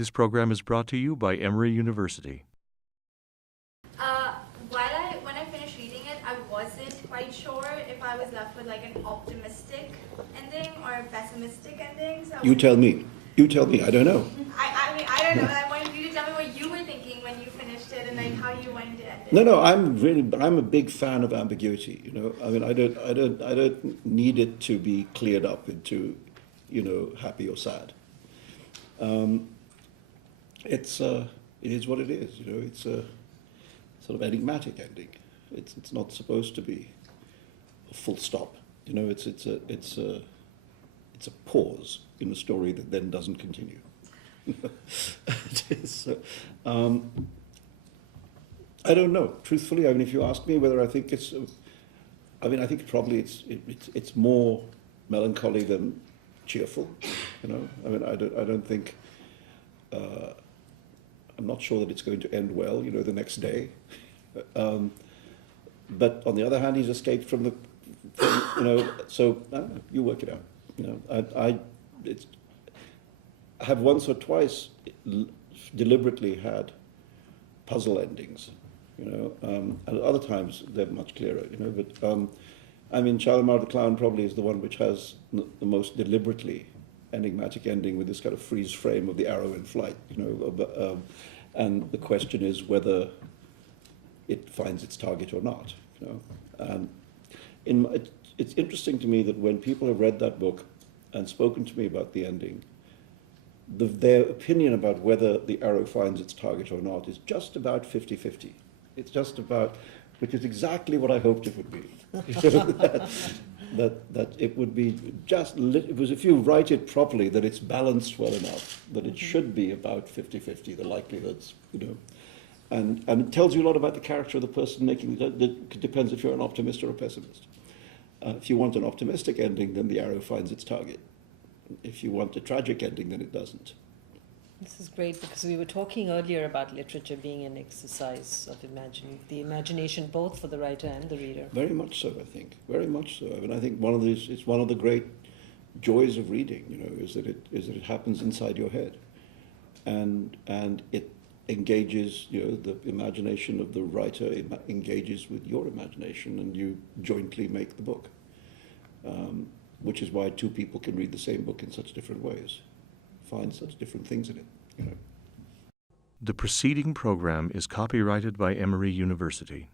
This program is brought to you by Emory University. When I finished reading it, I wasn't quite sure if I was left with like an optimistic ending or a pessimistic ending. So You tell me. You tell me. I don't know. I mean, I don't know. I wanted you to tell me what you were thinking when you finished it and like how you wanted to end it. No. I'm a big fan of ambiguity. You know, I mean, I don't need it to be cleared up into, happy or sad. It is what it is. You know, it's a sort of enigmatic ending. It's not supposed to be a full stop. You know, it's a pause in a story that then doesn't continue. It is, I don't know. Truthfully, I mean, if you ask me whether I think it's, I think probably it's more melancholy than cheerful. You know, I mean, I don't think. I'm not sure that it's going to end well. You know, the next day. But on the other hand, he's escaped from the. So you work it out. You know, I have once or twice deliberately had puzzle endings, and other times they're much clearer, but Shalimar the Clown probably is the one which has the most deliberately enigmatic ending with this kind of freeze frame of the arrow in flight, and the question is whether it finds its target or not, and it's interesting to me that when people have read that book and spoken to me about the ending, their opinion about whether the arrow finds its target or not is just about 50-50. It's just about, which is exactly what I hoped it would be. that it would be just, it was, if you write it properly, that it's balanced well enough, that it should be about 50-50, the likelihoods, And it tells you a lot about the character of the person making it. It depends if you're an optimist or a pessimist. If you want an optimistic ending, then the arrow finds its target. If you want a tragic ending, then it doesn't. This is great because we were talking earlier about literature being an exercise of the imagination, both for the writer and the reader. Very much so, I think. Very much so. I mean, I think it's one of the great joys of reading, is that it happens inside your head, and it engages, the imagination of the writer engages with your imagination, and you jointly make the book. Which is why two people can read the same book in such different ways, find such different things in it. The preceding program is copyrighted by Emory University.